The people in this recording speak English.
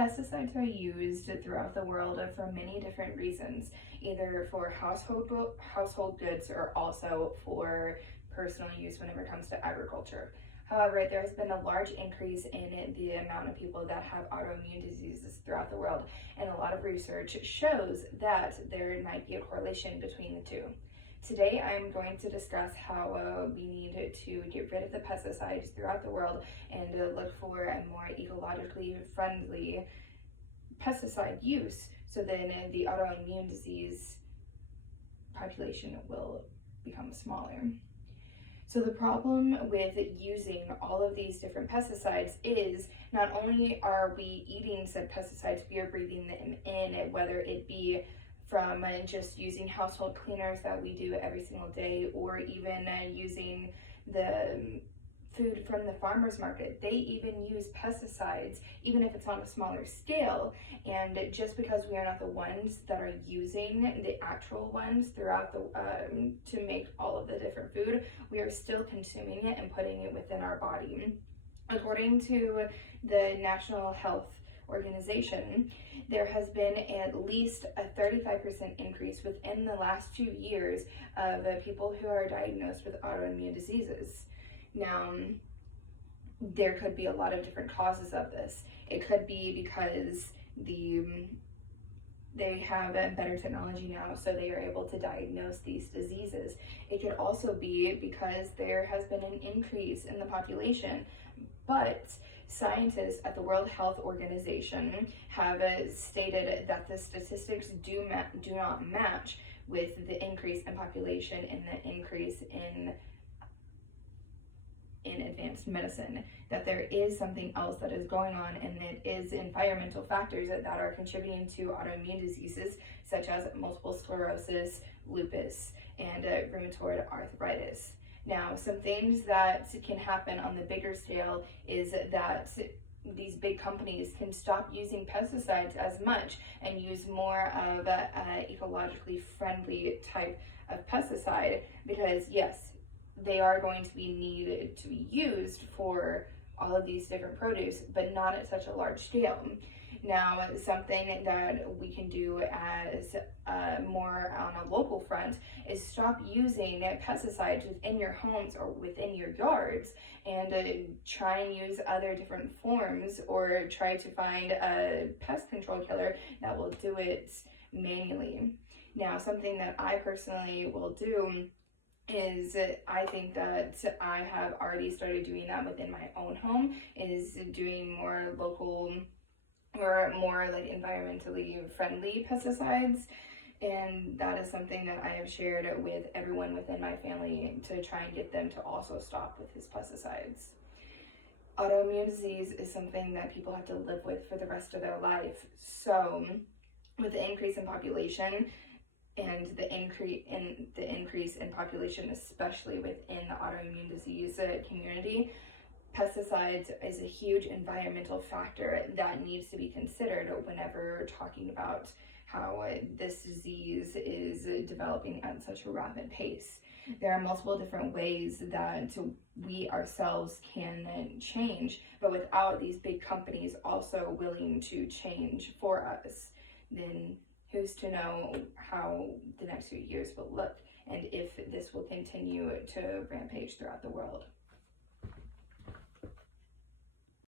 Pesticides are used throughout the world for many different reasons, either for household goods or also for personal use whenever it comes to agriculture. However, there has been a large increase in the amount of people that have autoimmune diseases throughout the world, and a lot of research shows that there might be a correlation between the two. Today, I'm going to discuss how we need to get rid of the pesticides throughout the world and look for a more ecologically friendly pesticide use, so then the autoimmune disease population will become smaller. So the problem with using all of these different pesticides is not only are we eating said pesticides, we are breathing them in, whether it be from just using household cleaners that we do every single day, or even using the food from the farmer's market. They even use pesticides, even if it's on a smaller scale. And just because we are not the ones that are using the actual ones throughout to make all of the different food, we are still consuming it and putting it within our body. According to the National Health Organization, there has been at least a 35% increase within the last 2 years of people who are diagnosed with autoimmune diseases. Now, there could be a lot of different causes of this. It could be because they have better technology now, so they are able to diagnose these diseases. It could also be because there has been an increase in the population, but scientists at the World Health Organization have stated that the statistics do not match with the increase in population and the increase in advanced medicine, that there is something else that is going on, and it is environmental factors that are contributing to autoimmune diseases such as multiple sclerosis, lupus, and rheumatoid arthritis. Now, some things that can happen on the bigger scale is that these big companies can stop using pesticides as much and use more of a ecologically friendly type of pesticide, because yes, they are going to be needed to be used for all of these different produce, but not at such a large scale. Now, something that we can do as more on a local front is stop using pesticides within your homes or within your yards, and try and use other different forms, or try to find a pest control killer that will do it manually. Now, something that I personally will do is, I think that I have already started doing that within my own home, is doing more local or more like environmentally friendly pesticides. And that is something that I have shared with everyone within my family to try and get them to also stop with his pesticides. Autoimmune disease is something that people have to live with for the rest of their life. So with the increase in population, and the increase in population, especially within the autoimmune disease community, pesticides is a huge environmental factor that needs to be considered whenever talking about how this disease is developing at such a rapid pace. There are multiple different ways that we ourselves can change, but without these big companies also willing to change for us, then who's to know how the next few years will look, and if this will continue to rampage throughout the world.